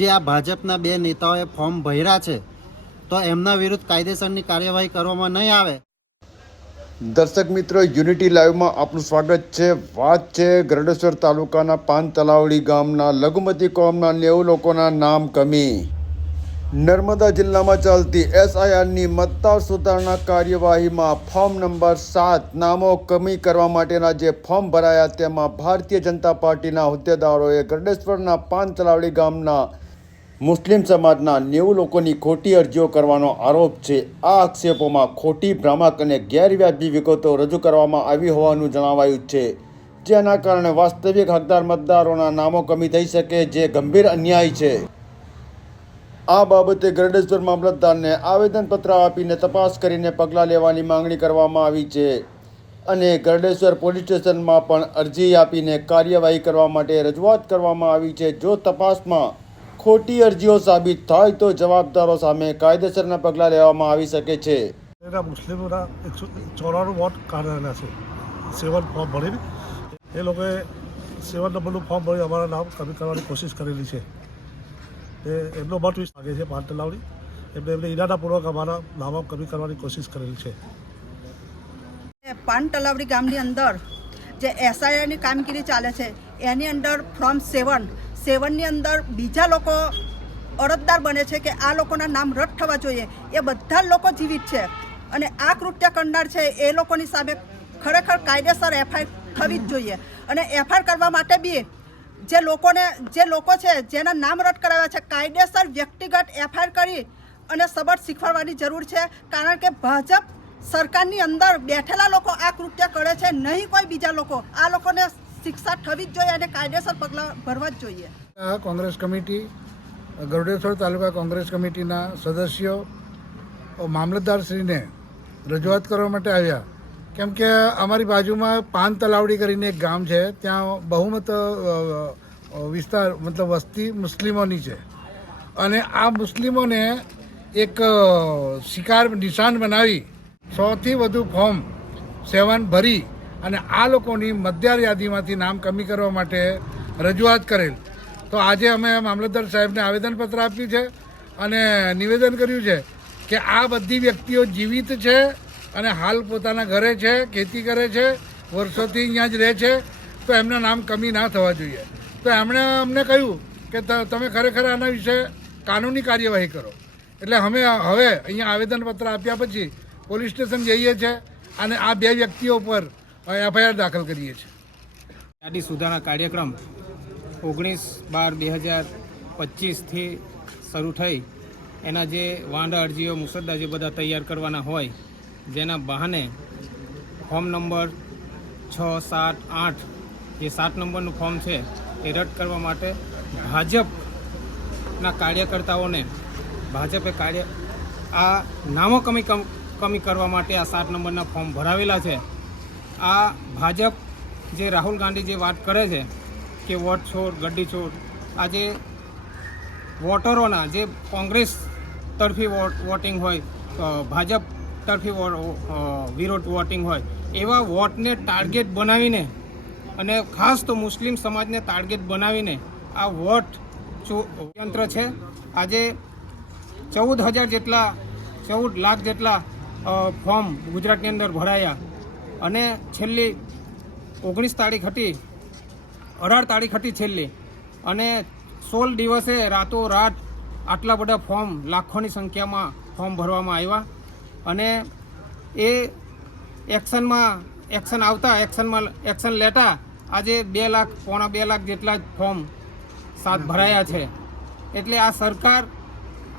જે આ ભાજપના બે નેતાઓએ ફોર્મ ભર્યા છે, તો એમના વિરુદ્ધ કાયદેસરની કાર્યવાહી કરવામાં નહીં આવે. દર્શક મિત્રો, યુનિટી લાઈવમાં આપનું સ્વાગત છે. વાત છે ગરડેશ્વર તાલુકાના પાન તલાવડી ગામના લઘુમતી કોમના નેવું લોકોના નામ કમી. નર્મદા જિલ્લામાં ચાલતી એસઆઈઆરની મતદાર સુધારણા કાર્યવાહીમાં ફોર્મ નંબર સાત નામો કમી કરવા માટેના જે ફોર્મ ભરાયા, તેમાં ભારતીય જનતા પાર્ટીના હોદ્દેદારોએ ગરડેશ્વરના પાન તલાવડી ગામના મુસ્લિમ સમાજના નેવું લોકોની ખોટી અરજીઓ કરવાનો આરોપ છે. આ આક્ષેપોમાં ખોટી ભ્રામક અને ગેરવ્યાજબી વિગતો રજૂ કરવામાં આવી હોવાનું જણાવાયું છે. જેના કારણે વાસ્તવિક હકદાર મતદારોના નામો કમી થઈ શકે જે ગંભીર અન્યાય છે. આ બાબતે ગરડેશ્વર મામલતદારને આવેદનપત્ર આપીને તપાસ કરીને પગલાં લેવાની માંગણી કરવામાં આવી છે અને ગરડેશ્વર પોલીસ સ્ટેશનમાં પણ અરજી આપીને કાર્યવાહી કરવા માટે રજૂઆત કરવામાં આવી છે. જો તપાસમાં ખોટી અરજીઓ સાબિત થાય તો જવાબદારો સામે કાયદેસરના પગલાં લેવામાં આવી શકે છે. એના મુસ્લિમોના એકસો ચોરાણું વોટ કાઢવાના છે. સેવન ફોર્મ ભરીને. એ લોકોએ સેવન નંબરનું ફોર્મ ભરી અમારા નામ કમી કરવાની કોશિશ કરેલી છે. એ એમનો મત વીસ લાગે છે પાન તલાવડી એમને એમને ઈરાદાપૂર્વક અમારા નામ કમી કરવાની કોશિશ કરેલી છે. પાન તલાવડી ગામની અંદર જે એસઆઈઆરની કામગીરી ચાલે છે એની અંદર ફ્રોમ સેવન સેવનની અંદર બીજા લોકો અરજદાર બને છે કે આ લોકોના નામ રદ થવા જોઈએ. એ બધા લોકો જીવિત છે. અને આ કૃત્ય કરનાર છે એ લોકોની સામે ખરેખર કાયદેસર એફઆઈઆર થવી જ જોઈએ. અને એફઆઈઆર કરવા માટે બી જે લોકોને, જે લોકો છે જેના નામ રદ કરાવ્યા છે, કાયદેસર વ્યક્તિગત એફઆઈઆર કરી અને સબક શીખવાડવાની જરૂર છે. કારણ કે ભાજપ સરકારની અંદર બેઠેલા લોકો આ કૃત્ય કરે છે, નહીં કોઈ બીજા લોકો. આ લોકોને શિક્ષા થવી જ જોઈએ અને કાયદેસર પગલાં ભરવા જ જોઈએ. આ Congress committee Garudeshwar taluka Congress કમિટીના સદસ્યો મામલતદારશ્રીને રજૂઆત કરવા માટે આવ્યા. કેમ કે અમારી બાજુમાં પાન તલાવડી કરીને એક ગામ છે, ત્યાં બહુમત વિસ્તાર, મતલબ વસ્તી મુસ્લિમોની છે. અને આ મુસ્લિમોને એક શિકાર નિશાન બનાવી, સોથી વધુ ફોર્મ સેવન ભરી અને આ લોકોની મતદાર યાદીમાંથી નામ કમી કરવા માટે રજૂઆત કરેલ. તો આજે અમે મામલતદાર સાહેબને આવેદનપત્ર આપ્યું છે અને નિવેદન કર્યું છે કે આ બધી વ્યક્તિઓ જીવિત છે અને હાલ પોતાના ઘરે છે, ખેતી કરે છે, વર્ષોથી અહીંયા જ રહે છે, તો એમના નામ કમી ના થવા જોઈએ. તો એમણે અમને કહ્યું કે તમે ખરેખર આના વિશે કાનૂની કાર્યવાહી કરો. એટલે અમે હવે અહીંયા આવેદનપત્ર આપ્યા પછી પોલીસ સ્ટેશન જઈએ છીએ અને આ બે વ્યક્તિઓ પર એફઆઈઆર દાખલ કરીએ છીએ. યાદી સુધારણા કાર્યક્રમ ઓગણીસ બાર બે હજાર પચીસથી શરૂ થઈ. એના જે વાંડા અરજીઓ, મુસદ્દા જે બધા તૈયાર કરવાના હોય, જેના બહાને ફોર્મ નંબર છ, સાત, આઠ, જે સાત નંબરનું ફોર્મ છે, એ રદ કરવા માટે ભાજપના કાર્યકર્તાઓને ભાજપે કાર્ય આ નામો કમી કમ કરવા માટે આ સાત નંબરના ફોર્મ ભરાવેલા છે. આ ભાજપ જે રાહુલ ગાંધી જે વાત કરે છે કે વોટ છોડ ગડ્ડી છોડ આજે વોટરોના, જે કોંગ્રેસ તરફી વોટ, વોટિંગ હોય ભાજપ તરફી વિરોધ વોટિંગ હોય, એવા વોટને ટાર્ગેટ બનાવીને અને ખાસ તો મુસ્લિમ સમાજને ટાર્ગેટ બનાવીને આ વોટ યંત્ર છે. આજે ચૌદ હજાર જેટલા, ચૌદ લાખ જેટલા ફોર્મ ગુજરાતની અંદર ભરાયા. અને છેલ્લી ઓગણીસ તારીખ હતી, અઢાર તારીખ હતી છેલ્લી. અને સોળ દિવસે રાતો રાત આટલા બધા ફોર્મ, લાખોની સંખ્યામાં ફોર્મ ભરવામાં આવ્યા. અને એ એક્શનમાં, એક્શન આવતા, એક્શનમાં, એક્શન લેતા આજે બે લાખ, પોણા બે લાખ જેટલા જ ફોર્મ સાત ભરાયા છે. એટલે આ સરકાર